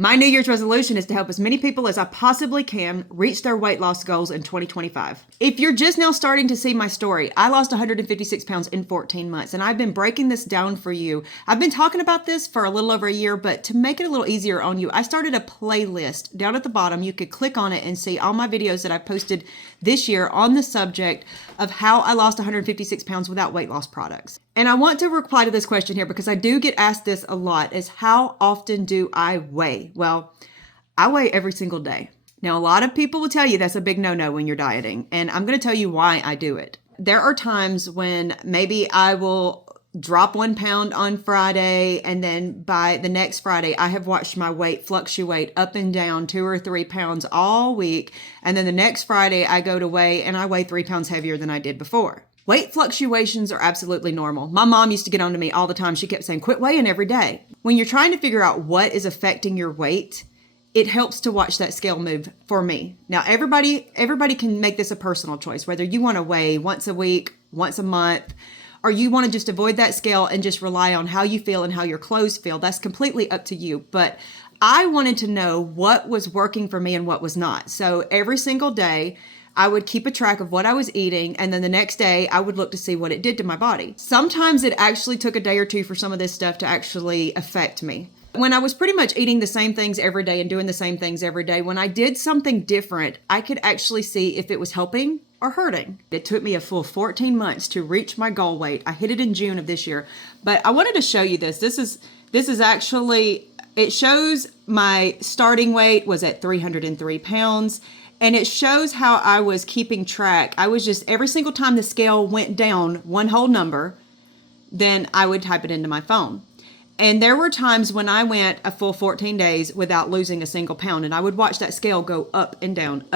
My New Year's resolution is to help as many people as I possibly can reach their weight loss goals in 2025. If you're just now starting to see my story, I lost 156 pounds in 14 months, and I've been breaking this down for you. I've been talking about this for a little over a year, but to make it a little easier on you, I started a playlist down at the bottom. You could click on it and see all my videos that I posted this year on the subject of how I lost 156 pounds without weight loss products. And I want to reply to this question here because I do get asked this a lot, is how often do I weigh? Well, I weigh every single day. Now, a lot of people will tell you that's a big no-no when you're dieting, and I'm going to tell you why I do it. There are times when maybe I will drop 1 pound on Friday, and then by the next Friday, I have watched my weight fluctuate up and down 2 or 3 pounds all week. And then the next Friday, I go to weigh and I weigh 3 pounds heavier than I did before. Weight fluctuations are absolutely normal. My mom used to get on to me all the time. She kept saying, quit weighing every day. When you're trying to figure out what is affecting your weight, it helps to watch that scale move for me. Now, everybody can make this a personal choice, whether you want to weigh once a week, once a month, or you want to just avoid that scale and just rely on how you feel and how your clothes feel. That's completely up to you. But I wanted to know what was working for me and what was not. So every single day, I would keep a track of what I was eating, and then the next day I would look to see what it did to my body. Sometimes it actually took a day or two for some of this stuff to actually affect me. When I was pretty much eating the same things every day and doing the same things every day, when I did something different, I could actually see if it was helping or hurting. It took me a full 14 months to reach my goal weight. I hit it in June of this year, but I wanted to show you this. This is actually, it shows my starting weight was at 303 pounds. And it shows how I was keeping track. I was just, every single time the scale went down one whole number, then I would type it into my phone. And there were times when I went a full 14 days without losing a single pound. And I would watch that scale go up and down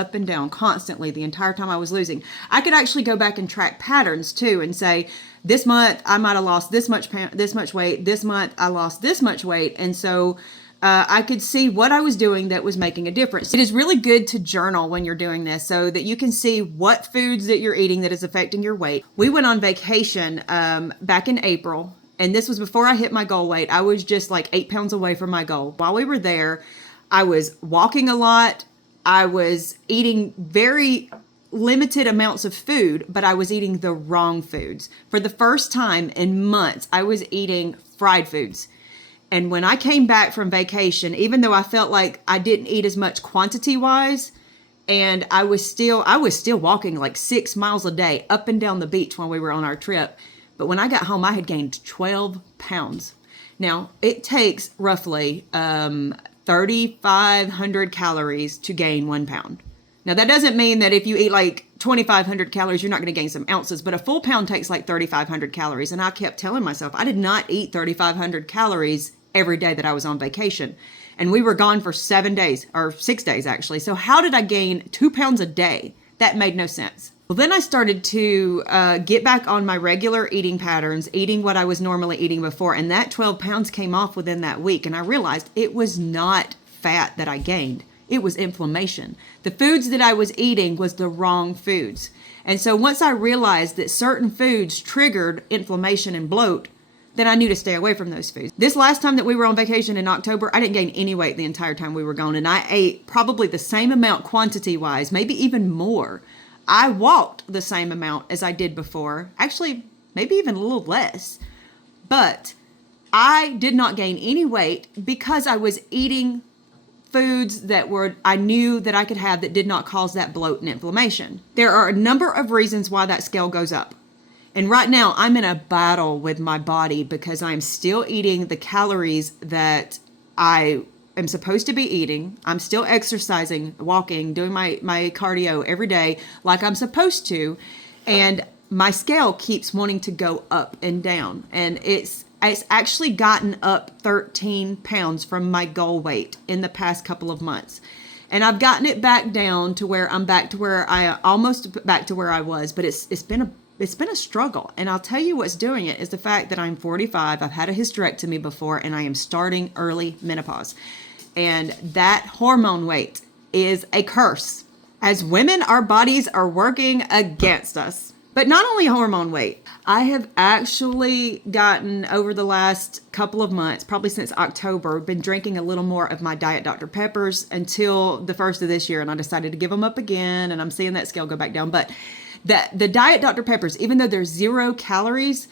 constantly the entire time I was losing. I could actually go back and track patterns too and say, this month I might have lost this much weight. This month I lost this much weight. And so I could see what I was doing that was making a difference. It is really good to journal when you're doing this so that you can see what foods that you're eating that is affecting your weight. We went on vacation back in April, and this was before I hit my goal weight. I was just like 8 pounds away from my goal. While we were there, I was walking a lot. I was eating very limited amounts of food, but I was eating the wrong foods. For the first time in months, I was eating fried foods. And when I came back from vacation, even though I felt like I didn't eat as much quantity wise, and I was still walking like 6 miles a day up and down the beach while we were on our trip. But when I got home, I had gained 12 pounds. Now, it takes roughly 3,500 calories to gain 1 pound. Now, that doesn't mean that if you eat like 2,500 calories, you're not going to gain some ounces, but a full pound takes like 3,500 calories. And I kept telling myself I did not eat 3,500 calories every day that I was on vacation. And we were gone for 7 days, or 6 days actually. So how did I gain 2 pounds a day? That made no sense. Well, then I started to get back on my regular eating patterns, eating what I was normally eating before. And that 12 pounds came off within that week. And I realized it was not fat that I gained. It was inflammation. The foods that I was eating was the wrong foods. And so once I realized that certain foods triggered inflammation and bloat, then I knew to stay away from those foods. This last time that we were on vacation in October, I didn't gain any weight the entire time we were gone. And I ate probably the same amount quantity-wise, maybe even more. I walked the same amount as I did before. Actually, maybe even a little less. But I did not gain any weight because I was eating foods that I knew that I could have that did not cause that bloat and inflammation. There are a number of reasons why that scale goes up. And right now I'm in a battle with my body because I'm still eating the calories that I am supposed to be eating. I'm still exercising, walking, doing my cardio every day like I'm supposed to. And my scale keeps wanting to go up and down. And it's actually gotten up 13 pounds from my goal weight in the past couple of months. And I've gotten it back down to where I'm back to where almost back to where I was, but it's been a struggle. And I'll tell you what's doing it is the fact that I'm 45. I've had a hysterectomy before, and I am starting early menopause. And that hormone weight is a curse. As women, our bodies are working against us. But not only hormone weight, I have actually gotten over the last couple of months, probably since October, been drinking a little more of my Diet Dr. Peppers until the first of this year. And I decided to give them up again. And I'm seeing that scale go back down. But the Diet Dr. Peppers, even though they're 0 calories,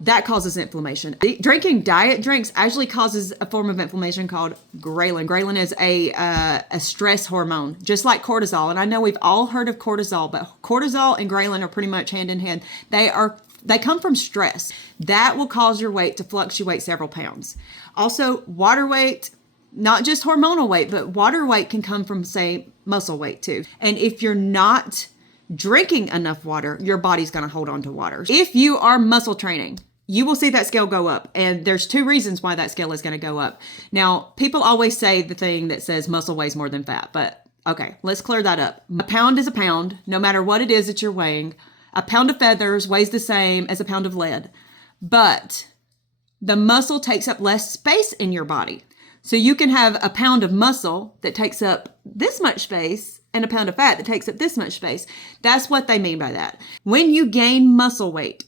that causes inflammation. Drinking diet drinks actually causes a form of inflammation called ghrelin. Ghrelin is a stress hormone, just like cortisol. And I know we've all heard of cortisol, but cortisol and ghrelin are pretty much hand in hand. They come from stress. That will cause your weight to fluctuate several pounds. Also, water weight, not just hormonal weight, but water weight can come from, say, muscle weight too. And if you're not drinking enough water, your body's going to hold on to water. If you are muscle training, you will see that scale go up. And there's 2 reasons why that scale is going to go up. Now, people always say the thing that says muscle weighs more than fat, but okay, let's clear that up. A pound is a pound, no matter what it is that you're weighing. A pound of feathers weighs the same as a pound of lead, but the muscle takes up less space in your body. So you can have a pound of muscle that takes up this much space and a pound of fat that takes up this much space. That's what they mean by that. When you gain muscle weight,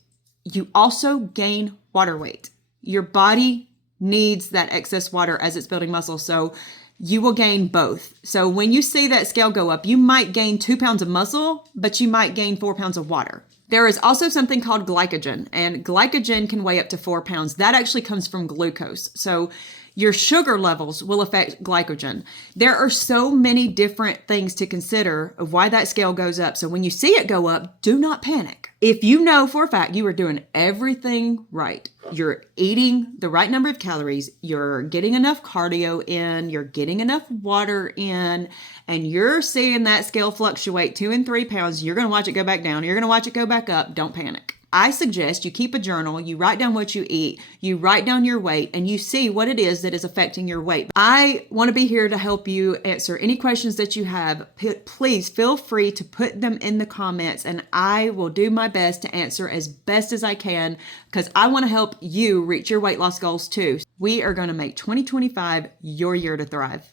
you also gain water weight. Your body needs that excess water as it's building muscle, so you will gain both. So when you see that scale go up, you might gain 2 pounds of muscle, but you might gain 4 pounds of water. There is also something called glycogen, and glycogen can weigh up to 4 pounds. That actually comes from glucose. So your sugar levels will affect glycogen. There are so many different things to consider of why that scale goes up. So when you see it go up, do not panic. If you know for a fact you are doing everything right, you're eating the right number of calories, you're getting enough cardio in, you're getting enough water in, and you're seeing that scale fluctuate 2 and 3 pounds, you're going to watch it go back down, you're going to watch it go back up, don't panic. I suggest you keep a journal, you write down what you eat, you write down your weight, and you see what it is that is affecting your weight. I want to be here to help you answer any questions that you have. Please feel free to put them in the comments, and I will do my best to answer as best as I can because I want to help you reach your weight loss goals too. We are going to make 2025 your year to thrive.